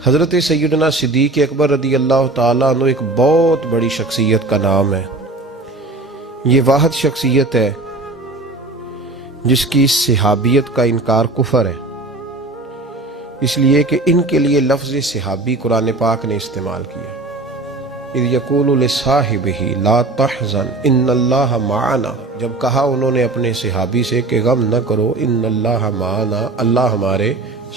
حضرت سیدنا صدیق اکبر رضی اللہ تعالیٰ عنہ ایک بہت بڑی شخصیت کا نام ہے۔ یہ واحد شخصیت ہے جس کی صحابیت کا انکار کفر ہے، اس لیے کہ ان کے لیے لفظ صحابی قرآن پاک نے استعمال کیا۔ اذ یقول لصاحبہ لا تحزن ان اللہ معنا، جب کہا انہوں نے اپنے صحابی سے کہ غم نہ کرو، ان اللہ معنا، اللہ ہمارے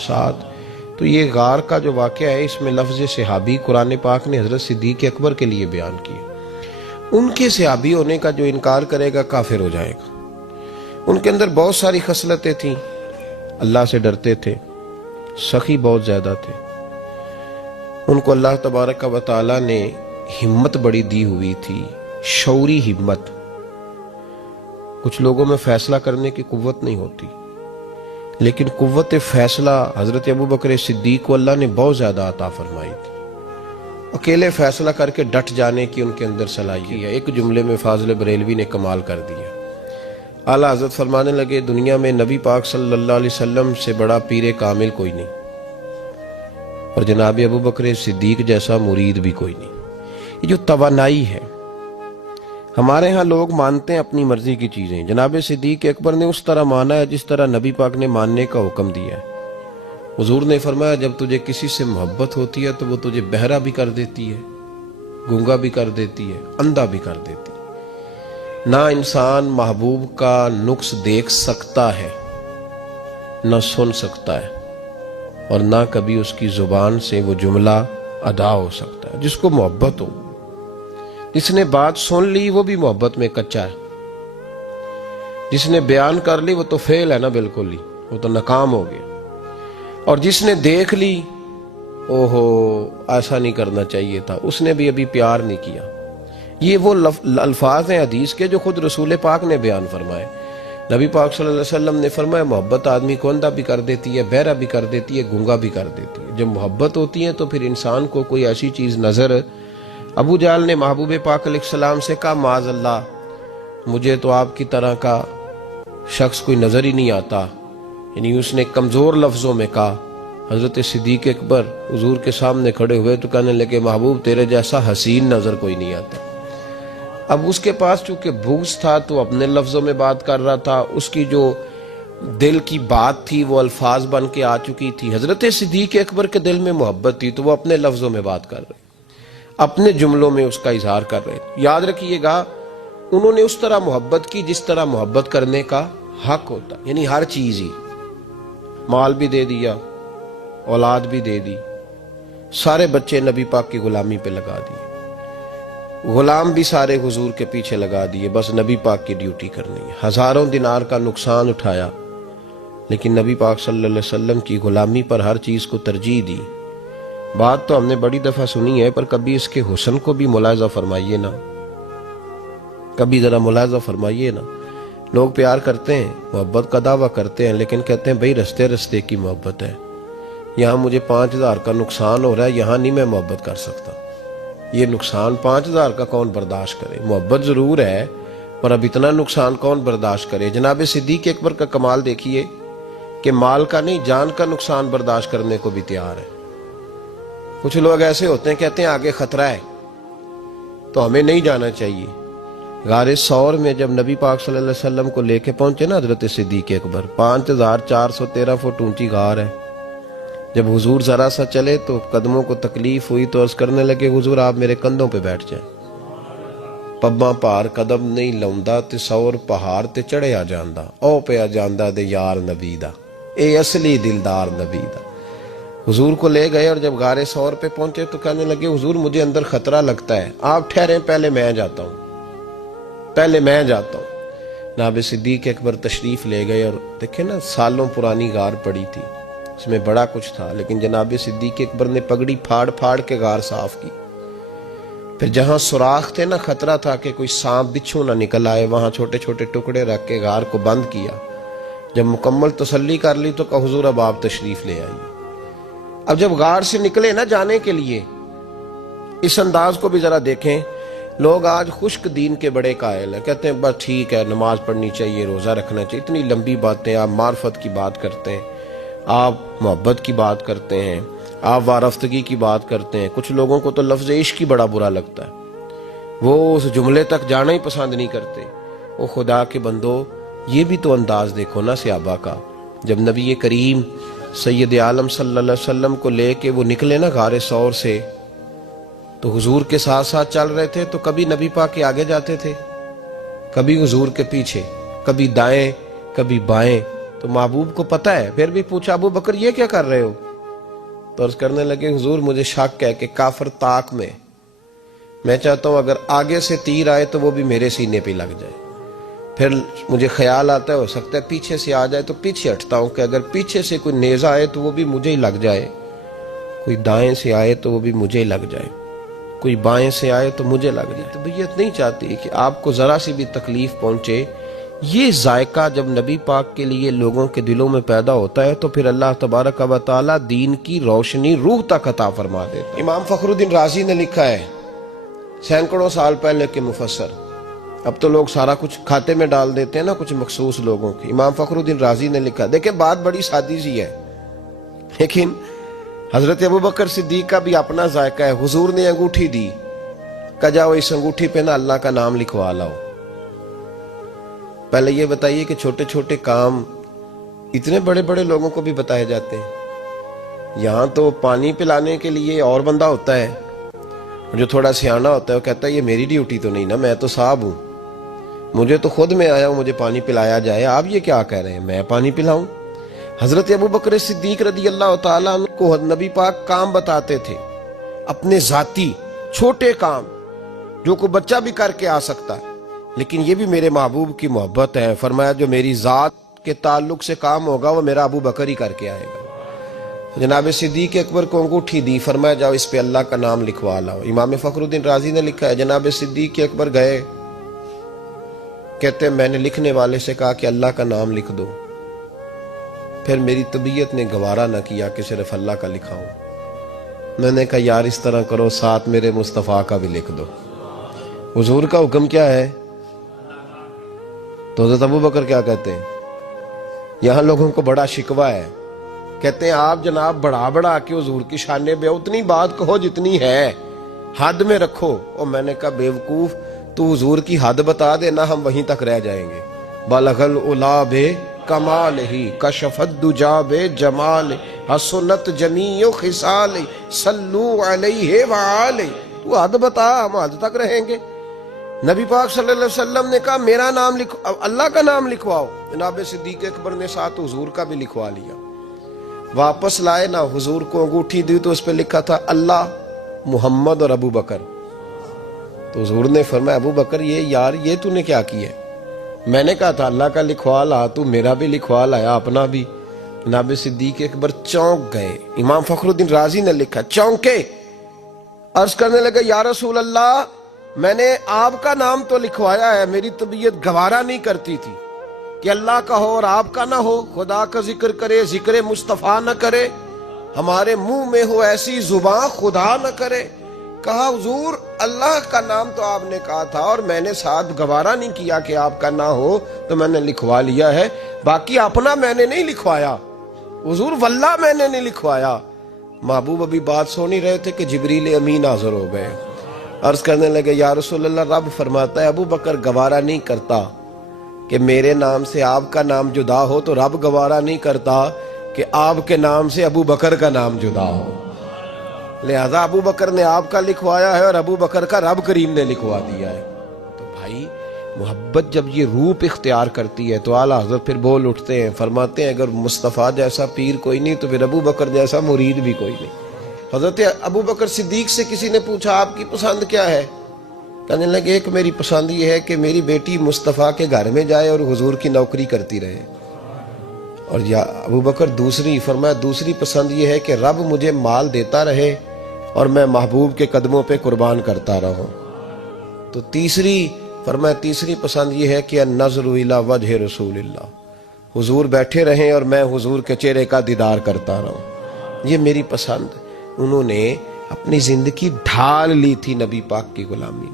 ساتھ۔ تو یہ غار کا جو واقعہ ہے اس میں لفظ صحابی قرآن پاک نے حضرت صدیق اکبر کے لیے بیان کیا۔ ان کے صحابی ہونے کا جو انکار کرے گا کافر ہو جائے گا۔ ان کے اندر بہت ساری خصلتیں تھیں، اللہ سے ڈرتے تھے، سخی بہت زیادہ تھے، ان کو اللہ تبارک و تعالی نے ہمت بڑی دی ہوئی تھی، شعوری ہمت۔ کچھ لوگوں میں فیصلہ کرنے کی قوت نہیں ہوتی، لیکن قوت فیصلہ حضرت ابوبکر صدیق کو اللہ نے بہت زیادہ عطا فرمائی تھی۔ اکیلے فیصلہ کر کے ڈٹ جانے کی ان کے اندر صلاحیت ہے۔ ایک جملے میں فاضل بریلوی نے کمال کر دیا۔ اعلیٰ حضرت فرمانے لگے دنیا میں نبی پاک صلی اللہ علیہ وسلم سے بڑا پیر کامل کوئی نہیں، اور جناب ابوبکر صدیق جیسا مرید بھی کوئی نہیں۔ یہ جو توانائی ہے، ہمارے ہاں لوگ مانتے ہیں اپنی مرضی کی چیزیں، جناب صدیق اکبر نے اس طرح مانا ہے جس طرح نبی پاک نے ماننے کا حکم دیا ہے۔ حضور نے فرمایا جب تجھے کسی سے محبت ہوتی ہے تو وہ تجھے بہرا بھی کر دیتی ہے، گونگا بھی کر دیتی ہے، اندھا بھی کر دیتی ہے۔ نہ انسان محبوب کا نقص دیکھ سکتا ہے، نہ سن سکتا ہے، اور نہ کبھی اس کی زبان سے وہ جملہ ادا ہو سکتا ہے۔ جس کو محبت ہو، جس نے بات سن لی وہ بھی محبت میں کچا ہے، جس نے بیان کر لی وہ تو فیل ہے نا، بالکل ہی وہ تو ناکام ہو گیا، اور جس نے دیکھ لی اوہو ایسا نہیں کرنا چاہیے تھا، اس نے بھی ابھی پیار نہیں کیا۔ یہ وہ الفاظ ہیں حدیث کے جو خود رسول پاک نے بیان فرمائے۔ نبی پاک صلی اللہ علیہ وسلم نے فرمایا محبت آدمی کو اندھا بھی کر دیتی ہے، بہرا بھی کر دیتی ہے، گونگا بھی کر دیتی ہے۔ جب محبت ہوتی ہے تو پھر انسان کو کوئی ایسی چیز نظر، ابو جہل نے محبوب پاک علیہ السلام سے کہا معاذ اللہ مجھے تو آپ کی طرح کا شخص کوئی نظر ہی نہیں آتا، یعنی اس نے کمزور لفظوں میں کہا۔ حضرت صدیق اکبر حضور کے سامنے کھڑے ہوئے تو کہنے لگے محبوب تیرے جیسا حسین نظر کوئی نہیں آتا۔ اب اس کے پاس چونکہ بغض تھا تو اپنے لفظوں میں بات کر رہا تھا، اس کی جو دل کی بات تھی وہ الفاظ بن کے آ چکی تھی۔ حضرت صدیق اکبر کے دل میں محبت تھی تو وہ اپنے لفظوں میں بات کر رہے، اپنے جملوں میں اس کا اظہار کر رہے۔ یاد رکھیے گا انہوں نے اس طرح محبت کی جس طرح محبت کرنے کا حق ہوتا، یعنی ہر چیز ہی، مال بھی دے دیا، اولاد بھی دے دی، سارے بچے نبی پاک کی غلامی پہ لگا دیے، غلام بھی سارے حضور کے پیچھے لگا دیے، بس نبی پاک کی ڈیوٹی کرنی ہے۔ ہزاروں دینار کا نقصان اٹھایا لیکن نبی پاک صلی اللہ علیہ وسلم کی غلامی پر ہر چیز کو ترجیح دی۔ بات تو ہم نے بڑی دفعہ سنی ہے، پر کبھی اس کے حسن کو بھی ملاحظہ فرمائیے نا، کبھی ذرا ملاحظہ فرمائیے نا۔ لوگ پیار کرتے ہیں، محبت کا دعویٰ کرتے ہیں، لیکن کہتے ہیں بھئی رستے رستے کی محبت ہے، یہاں مجھے 5000 کا نقصان ہو رہا ہے، یہاں نہیں میں محبت کر سکتا۔ یہ نقصان 5000 کا کون برداشت کرے؟ محبت ضرور ہے پر اب اتنا نقصان کون برداشت کرے؟ جناب صدیق اکبر کا کمال دیکھیے کہ مال کا نہیں جان کا نقصان برداشت کرنے کو بھی تیار ہے۔ کچھ لوگ ایسے ہوتے ہیں کہتے ہیں آگے خطرہ ہے تو ہمیں نہیں جانا چاہیے۔ غار ثور میں جب نبی پاک صلی اللہ علیہ وسلم کو لے کے پہنچے نا حضرت صدیق اکبر، 5413 فٹ اونچی غار ہے۔ جب حضور ذرا سا چلے تو قدموں کو تکلیف ہوئی تو عرض کرنے لگے حضور آپ میرے کندھوں پہ بیٹھ جائیں، پباں پار قدم نہیں لاؤندا تے سور پہاڑ تے چڑھے آ جاندا، او پہ آ جاندا دے یار نبی دا، اے اصلی دلدار نبی دا۔ حضور کو لے گئے اور جب غار ثور پہ پہنچے تو کہنے لگے حضور مجھے اندر خطرہ لگتا ہے، آپ ٹھہریں پہلے میں جاتا ہوں، پہلے میں جاتا ہوں۔ جناب صدیق اکبر تشریف لے گئے اور دیکھیں نا سالوں پرانی غار پڑی تھی، اس میں بڑا کچھ تھا، لیکن جناب صدیق اکبر نے پگڑی پھاڑ پھاڑ کے غار صاف کی۔ پھر جہاں سوراخ تھے نا، خطرہ تھا کہ کوئی سانپ بچھو نہ نکل آئے، وہاں چھوٹے چھوٹے ٹکڑے رکھ کے غار کو بند کیا۔ جب مکمل تسلی کر لی تو کہا حضور اب آپ تشریف لے آئیے۔ اب جب غار سے نکلے نا جانے کے لیے، اس انداز کو بھی ذرا دیکھیں۔ لوگ آج خشک دین کے بڑے قائل ہیں، کہتے ہیں بس ٹھیک ہے نماز پڑھنی چاہیے، روزہ رکھنا چاہیے، اتنی لمبی باتیں، آپ معرفت کی بات کرتے ہیں، آپ محبت کی بات کرتے ہیں، آپ وارفتگی کی بات کرتے ہیں، کچھ لوگوں کو تو لفظ عشق ہی بڑا برا لگتا ہے، وہ اس جملے تک جانا ہی پسند نہیں کرتے۔ وہ خدا کے بندو، یہ بھی تو انداز دیکھو نا صحابہ کا، جب نبی کریم سید عالم صلی اللہ علیہ وسلم کو لے کے وہ نکلے نا غار ثور سے، تو حضور کے ساتھ ساتھ چل رہے تھے، تو کبھی نبی پاک کے آگے جاتے تھے، کبھی حضور کے پیچھے، کبھی دائیں کبھی بائیں۔ تو محبوب کو پتہ ہے، پھر بھی پوچھا ابو بکر یہ کیا کر رہے ہو؟ تو عرض کرنے لگے حضور مجھے شک ہے کہ کافر طاق میں چاہتا ہوں اگر آگے سے تیر آئے تو وہ بھی میرے سینے پہ لگ جائے، پھر مجھے خیال آتا ہے ہو سکتا ہے پیچھے سے آ جائے، تو پیچھے ہٹتا ہوں کہ اگر پیچھے سے کوئی نیزہ آئے تو وہ بھی مجھے ہی لگ جائے، کوئی دائیں سے آئے تو وہ بھی مجھے ہی لگ جائے، کوئی بائیں سے آئے تو مجھے لگ جائے۔ طبیعت نہیں چاہتی کہ آپ کو ذرا سی بھی تکلیف پہنچے۔ یہ ذائقہ جب نبی پاک کے لیے لوگوں کے دلوں میں پیدا ہوتا ہے تو پھر اللہ تبارک و تعالی دین کی روشنی روح تک عطا فرما دیتا ہے۔ امام فخر الدین رازی نے لکھا ہے، سینکڑوں سال پہلے کے مفسر، اب تو لوگ سارا کچھ کھاتے میں ڈال دیتے ہیں نا کچھ مخصوص لوگوں کی۔ امام فخر الدین رازی نے لکھا، دیکھیں بات بڑی سادی سی ہے، لیکن حضرت ابوبکر صدیق کا بھی اپنا ذائقہ ہے۔ حضور نے انگوٹھی دی، کہا جاؤ اس انگوٹھی پہ نا اللہ کا نام لکھوا لاؤ۔ پہلے یہ بتائیے کہ چھوٹے چھوٹے کام اتنے بڑے بڑے لوگوں کو بھی بتائے جاتے ہیں؟ یہاں تو پانی پلانے کے لیے اور بندہ ہوتا ہے، جو تھوڑا سیانا ہوتا ہے وہ کہتا ہے یہ میری ڈیوٹی تو نہیں نا، میں تو صاحب ہوں، مجھے تو خود میں آیا ہوں مجھے پانی پلایا جائے، آپ یہ کیا کہہ رہے ہیں میں پانی پلاؤں؟ حضرت ابوبکر صدیق رضی اللہ تعالیٰ عنہ کو نبی پاک کام بتاتے تھے، اپنے ذاتی چھوٹے کام جو کوئی بچہ بھی کر کے آ سکتا ہے، لیکن یہ بھی میرے محبوب کی محبت ہے۔ فرمایا جو میری ذات کے تعلق سے کام ہوگا وہ میرا ابو بکر ہی کر کے آئے گا۔ جناب صدیق اکبر کو انگوٹھی دی، فرمایا جاؤ اس پہ اللہ کا نام لکھوا لاؤ۔ امام فخر الدین رازی نے لکھا ہے جناب صدیق اکبر گئے، کہتے ہیں میں نے لکھنے والے سے کہا کہ اللہ کا نام لکھ دو، پھر میری طبیعت نے گوارا نہ کیا کہ صرف اللہ کا لکھاؤں، میں نے کہا یار اس طرح کرو ساتھ میرے مصطفیٰ کا بھی لکھ دو۔ حضور کا حکم کیا ہے؟ تو حضرت ابوبکر کیا کہتے ہیں؟ یہاں لوگوں کو بڑا شکوہ ہے، کہتے ہیں آپ جناب بڑھا کے حضور کی شانے بے اتنی بات کہو جتنی ہے، حد میں رکھو۔ اور میں نے کہا بیوقوف تو حضور کی حد بتا دینا، ہم وہیں تک رہ جائیں گے۔ بلغ العلا بے کمال ہی کشف الدجا بے جمال حسنت جمیع خصال صلو علیہ وآلہ، تو حد بتا ہم حد تک رہیں گے۔ نبی پاک صلی اللہ علیہ وسلم نے کہا میرا نام لکھو، اللہ کا نام لکھواؤ۔ جناب صدیق اکبر نے ساتھ حضور کا بھی لکھوا لیا۔ واپس لائے نا، حضور کو انگوٹھی دی تو اس پہ لکھا تھا اللہ، محمد اور ابو بکر۔ تو حضور نے فرمایا ابو بکر یہ تو نے کیا کیا ہے؟ میں نے کہا تھا اللہ کا لکھوا لا، تو میرا بھی لکھوا لایا اپنا بھی۔ جناب صدیق اکبر چونک گئے۔ امام فخر الدین رازی نے لکھا چونکے، عرض کرنے لگے یا رسول اللہ میں نے آپ کا نام تو لکھوایا ہے، میری طبیعت گوارا نہیں کرتی تھی کہ اللہ کا ہو اور آپ کا نہ ہو، خدا کا ذکر کرے ذکر مصطفیٰ نہ کرے، ہمارے منہ میں ہو ایسی زبان خدا نہ کرے۔ کہا حضور اللہ کا نام تو آپ نے کہا تھا اور میں نے ساتھ گوارا نہیں کیا کہ آپ کا نہ ہو، تو میں نے لکھوا لیا ہے، باقی اپنا میں نے نہیں لکھوایا حضور، واللہ میں نے نہیں لکھوایا۔ محبوب ابھی بات سو نہیں رہے تھے کہ جبریل امین حاضر ہو گئے، عرض کرنے لگے یا رسول اللہ رب فرماتا ہے ابو بکر گوارا نہیں کرتا کہ میرے نام سے آپ کا نام جدا ہو، تو رب گوارا نہیں کرتا کہ آپ کے نام سے ابو بکر کا نام جدا ہو، لہذا ابو بکر نے آپ کا لکھوایا ہے اور ابو بکر کا رب کریم نے لکھوا دیا ہے۔ تو بھائی محبت جب یہ روپ اختیار کرتی ہے تو اعلیٰ حضرت پھر بول اٹھتے ہیں، فرماتے ہیں اگر مصطفیٰ جیسا پیر کوئی نہیں تو پھر ابو بکر جیسا مرید بھی کوئی نہیں۔ حضرت ابو بکر صدیق سے کسی نے پوچھا آپ کی پسند کیا ہے؟ کہنے لگے ایک میری پسند یہ ہے کہ میری بیٹی مصطفیٰ کے گھر میں جائے اور حضور کی نوکری کرتی رہے، اور یا ابو بکر دوسری، فرمایا دوسری پسند یہ ہے کہ رب مجھے مال دیتا رہے اور میں محبوب کے قدموں پہ قربان کرتا رہوں، تو تیسری، فرمایا تیسری پسند یہ ہے کہ النظر الی وجہ رسول اللہ، حضور بیٹھے رہیں اور میں حضور کے چہرے کا دیدار کرتا رہوں، یہ میری پسند۔ انہوں نے اپنی زندگی ڈھال لی تھی نبی پاک کی غلامی،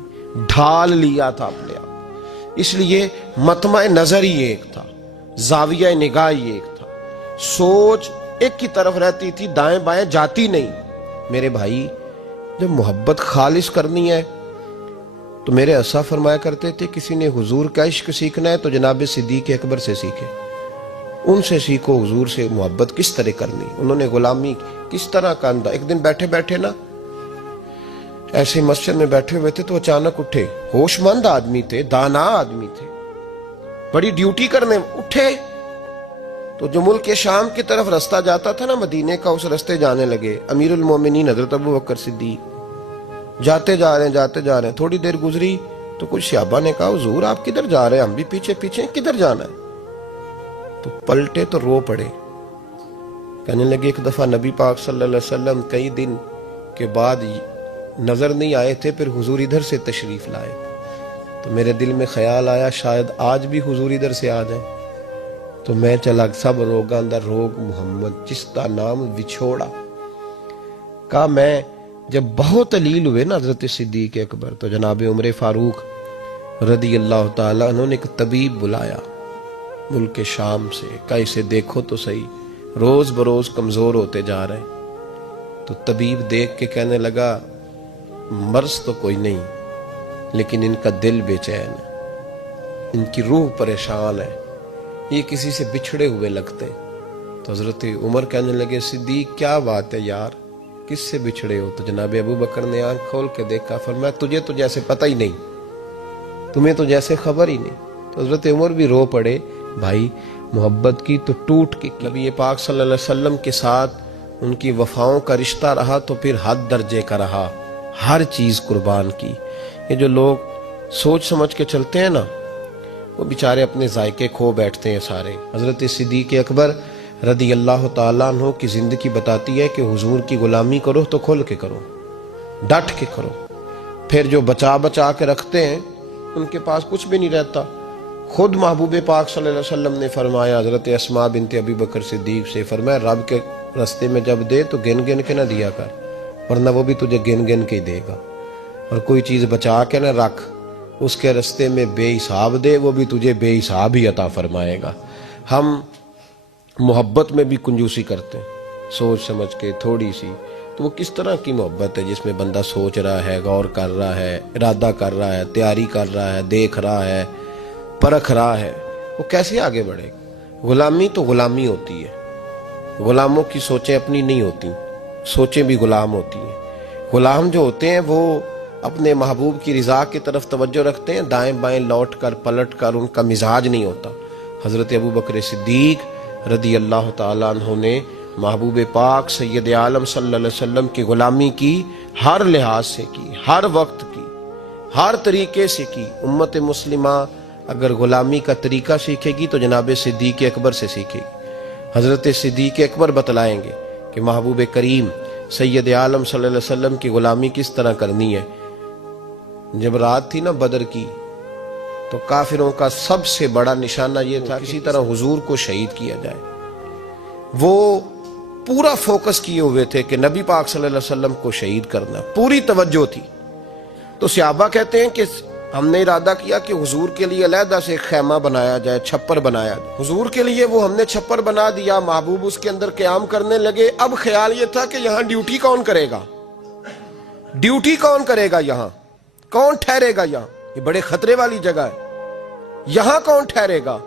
ڈھال لیا تھا اپنے آپ، اس لیے مطمع نظر ہی ایک تھا، زاویہ نگاہ ہی ایک تھا، سوچ ایک کی طرف رہتی تھی، دائیں بائیں جاتی نہیں۔ میرے بھائی، جب محبت خالص کرنی ہے تو میرے اسا فرمایا کرتے تھے کسی نے حضور کا عشق سیکھنا ہے تو جناب صدیق اکبر سے سیکھے، ان سے سیکھو حضور سے محبت کس طرح کرنی، انہوں نے غلامی کس طرح کاندھا۔ ایک دن بیٹھے بیٹھے نا ایسے مسجد میں بیٹھے ہوئے تھے تو اچانک اٹھے، ہوش مند آدمی تھے، دانا آدمی تھے، بڑی ڈیوٹی کرنے اٹھے تو جو ملک شام کی طرف رستہ جاتا تھا نا مدینے کا، اس رستے جانے لگے۔ امیر المومنین حضرت ابو بکر صدیق جاتے جا رہے ہیں، تھوڑی دیر گزری تو کچھ صحابہ نے کہا حضور آپ کدھر جا رہے ہیں؟ ہم بھی پیچھے پیچھے، کدھر جانا ہے؟ تو پلٹے تو رو پڑے، کہنے لگے ایک دفعہ نبی پاک صلی اللہ علیہ وسلم کئی دن کے بعد نظر نہیں آئے تھے، پھر حضور ادھر سے تشریف لائے تو میرے دل میں خیال آیا شاید آج بھی حضور ادھر سے آ جائیں، تو میں چلا سب روگاں دا روگ محمد جس کا نام وچھوڑا۔ کہا میں جب بہت علیل ہوئے نا حضرت صدیق اکبر تو جناب عمر فاروق رضی اللہ تعالیٰ انہوں نے ایک طبیب بلایا ملک شام سے، کہا اسے دیکھو تو صحیح، روز بروز کمزور ہوتے جا رہے ہیں۔ تو طبیب دیکھ کے کہنے لگا مرض تو کوئی نہیں لیکن ان کا دل بے چین ہے، ان کی روح پریشان ہے، یہ کسی سے بچھڑے ہوئے لگتے ہیں۔ تو حضرت عمر کہنے لگے صدیق کیا بات ہے یار، کس سے بچھڑے ہو؟ تو جناب ابو بکر نے آنکھ کھول کے دیکھا، فرمایا تجھے تو جیسے پتہ ہی نہیں، تمہیں تو جیسے خبر ہی نہیں۔ تو حضرت عمر بھی رو پڑے، بھائی محبت کی تو ٹوٹ کے نبی پاک صلی اللہ علیہ وسلم کے ساتھ ان کی وفاؤں کا رشتہ رہا تو پھر حد درجے کا رہا، ہر چیز قربان کی۔ یہ جو لوگ سوچ سمجھ کے چلتے ہیں نا وہ بیچارے اپنے ذائقے کھو بیٹھتے ہیں سارے۔ حضرت صدیق اکبر رضی اللہ تعالیٰ عنہ کی زندگی بتاتی ہے کہ حضور کی غلامی کرو تو کھل کے کرو، ڈٹ کے کرو، پھر جو بچا بچا کے رکھتے ہیں ان کے پاس کچھ بھی نہیں رہتا۔ خود محبوب پاک صلی اللہ علیہ وسلم نے فرمایا حضرت اسماء بنت ابی بکر صدیق سے، فرمایا رب کے رستے میں جب دے تو گن گن کے نہ دیا کر ورنہ وہ بھی تجھے گن گن کے دے گا، اور کوئی چیز بچا کے نہ رکھ، اس کے رستے میں بے حساب دے وہ بھی تجھے بے حساب ہی عطا فرمائے گا۔ ہم محبت میں بھی کنجوسی کرتے ہیں سوچ سمجھ کے تھوڑی سی، تو وہ کس طرح کی محبت ہے جس میں بندہ سوچ رہا ہے، غور کر رہا ہے، ارادہ کر رہا ہے، تیاری کر رہا ہے، دیکھ رہا ہے، پرکھ رہا ہے، وہ کیسے آگے بڑھے گا؟ غلامی تو غلامی ہوتی ہے، غلاموں کی سوچیں اپنی نہیں ہوتی، سوچیں بھی غلام ہوتی ہیں۔ غلام جو ہوتے ہیں وہ اپنے محبوب کی رضا کی طرف توجہ رکھتے ہیں، دائیں بائیں لوٹ کر پلٹ کر ان کا مزاج نہیں ہوتا۔ حضرت ابو بکر صدیق رضی اللہ تعالیٰ عنہ نے محبوب پاک سید عالم صلی اللہ علیہ وسلم کی غلامی کی، ہر لحاظ سے کی، ہر وقت کی، ہر طریقے سے کی۔ امت مسلمہ اگر غلامی کا طریقہ سیکھے گی تو جناب صدیق اکبر سے سیکھے گی۔ حضرت صدیق اکبر بتلائیں گے کہ محبوب کریم سید عالم صلی اللہ علیہ وسلم کی غلامی کس طرح کرنی ہے۔ جب رات تھی نا بدر کی تو کافروں کا سب سے بڑا نشانہ یہ تھا کسی طرح حضور کو شہید کیا جائے، وہ پورا فوکس کیے ہوئے تھے کہ نبی پاک صلی اللہ علیہ وسلم کو شہید کرنا، پوری توجہ تھی۔ تو صحابہ کہتے ہیں کہ ہم نے ارادہ کیا کہ حضور کے لیے علیحدہ سے خیمہ بنایا جائے، چھپر بنایا جائے۔ حضور کے لیے وہ ہم نے چھپر بنا دیا، محبوب اس کے اندر قیام کرنے لگے۔ اب خیال یہ تھا کہ یہاں ڈیوٹی کون کرے گا، ڈیوٹی کون کرے گا، یہاں کون ٹھہرے گا، یہاں یہ بڑے خطرے والی جگہ ہے، یہاں کون ٹھہرے گا؟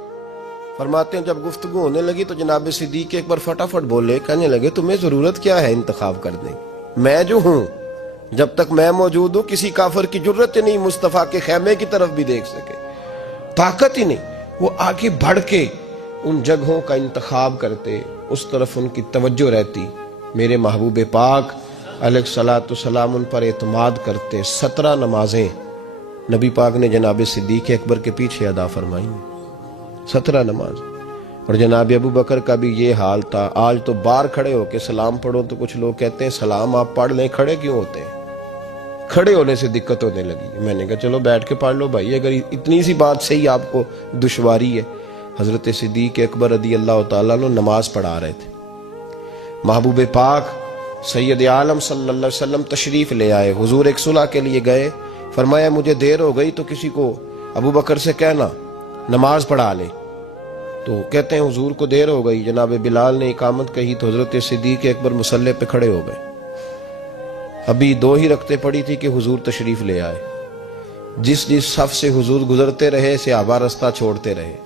فرماتے ہیں جب گفتگو ہونے لگی تو جناب صدیق ایک بار فٹافٹ بولے، کہنے لگے تمہیں ضرورت کیا ہے انتخاب کرنے کی؟ میں جو ہوں، جب تک میں موجود ہوں کسی کافر کی جرت نہیں مصطفیٰ کے خیمے کی طرف بھی دیکھ سکے، طاقت ہی نہیں۔ وہ آگے بڑھ کے ان جگہوں کا انتخاب کرتے، اس طرف ان کی توجہ رہتی۔ میرے محبوب پاک علیہ الصلوۃ والسلام ان پر اعتماد کرتے۔ 17 نمازیں نبی پاک نے جناب صدیق اکبر کے پیچھے ادا فرمائی، 17 نماز۔ اور جناب ابو بکر کا بھی یہ حال تھا۔ آج تو باہر کھڑے ہو کے سلام پڑھو تو کچھ لوگ کہتے ہیں سلام آپ پڑھ لیں، کھڑے کیوں ہوتے ہیں؟ کھڑے ہونے سے دقت ہونے لگی۔ میں نے کہا چلو بیٹھ کے پڑھ لو بھائی، اگر اتنی سی بات سے ہی آپ کو دشواری ہے۔ حضرت صدیق اکبر رضی اللہ تعالیٰ عنہ نماز پڑھا رہے تھے، محبوب پاک سید عالم صلی اللہ علیہ وسلم تشریف لے آئے۔ حضور ایک صلح کے لیے گئے، فرمایا مجھے دیر ہو گئی تو کسی کو ابو بکر سے کہنا نماز پڑھا لے۔ تو کہتے ہیں حضور کو دیر ہو گئی، جناب بلال نے اقامت کہی تو حضرت صدیق اکبر مصلی پہ کھڑے ہو گئے. ابھی 2 ہی رکعتیں پڑی تھی کہ حضور تشریف لے آئے. جس صف سے حضور گزرتے رہے صحابہ رستہ چھوڑتے رہے.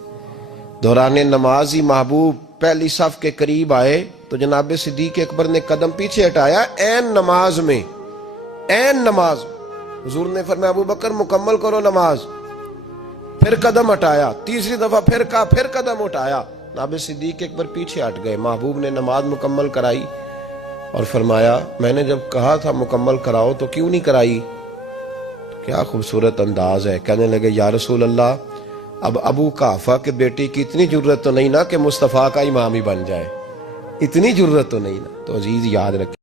دوران نماز ہی محبوب پہلی صف کے قریب آئے تو جناب صدیق اکبر نے قدم پیچھے ہٹایا. عین نماز میں، عین نماز حضور نے فرمایا ابو بکر مکمل کرو نماز. پھر قدم ہٹایا، تیسری دفعہ پھر کہا، پھر قدم ہٹایا. جناب صدیق اکبر پیچھے ہٹ گئے. محبوب نے نماز مکمل کرائی اور فرمایا میں نے جب کہا تھا مکمل کراؤ تو کیوں نہیں کرائی؟ کیا خوبصورت انداز ہے. کہنے لگے یا رسول اللہ اب ابو قحافہ کے بیٹی کی اتنی جرت تو نہیں نا کہ مصطفیٰ کا امام ہی بن جائے، اتنی جرت تو نہیں نا. تو عزیز یاد رکھیں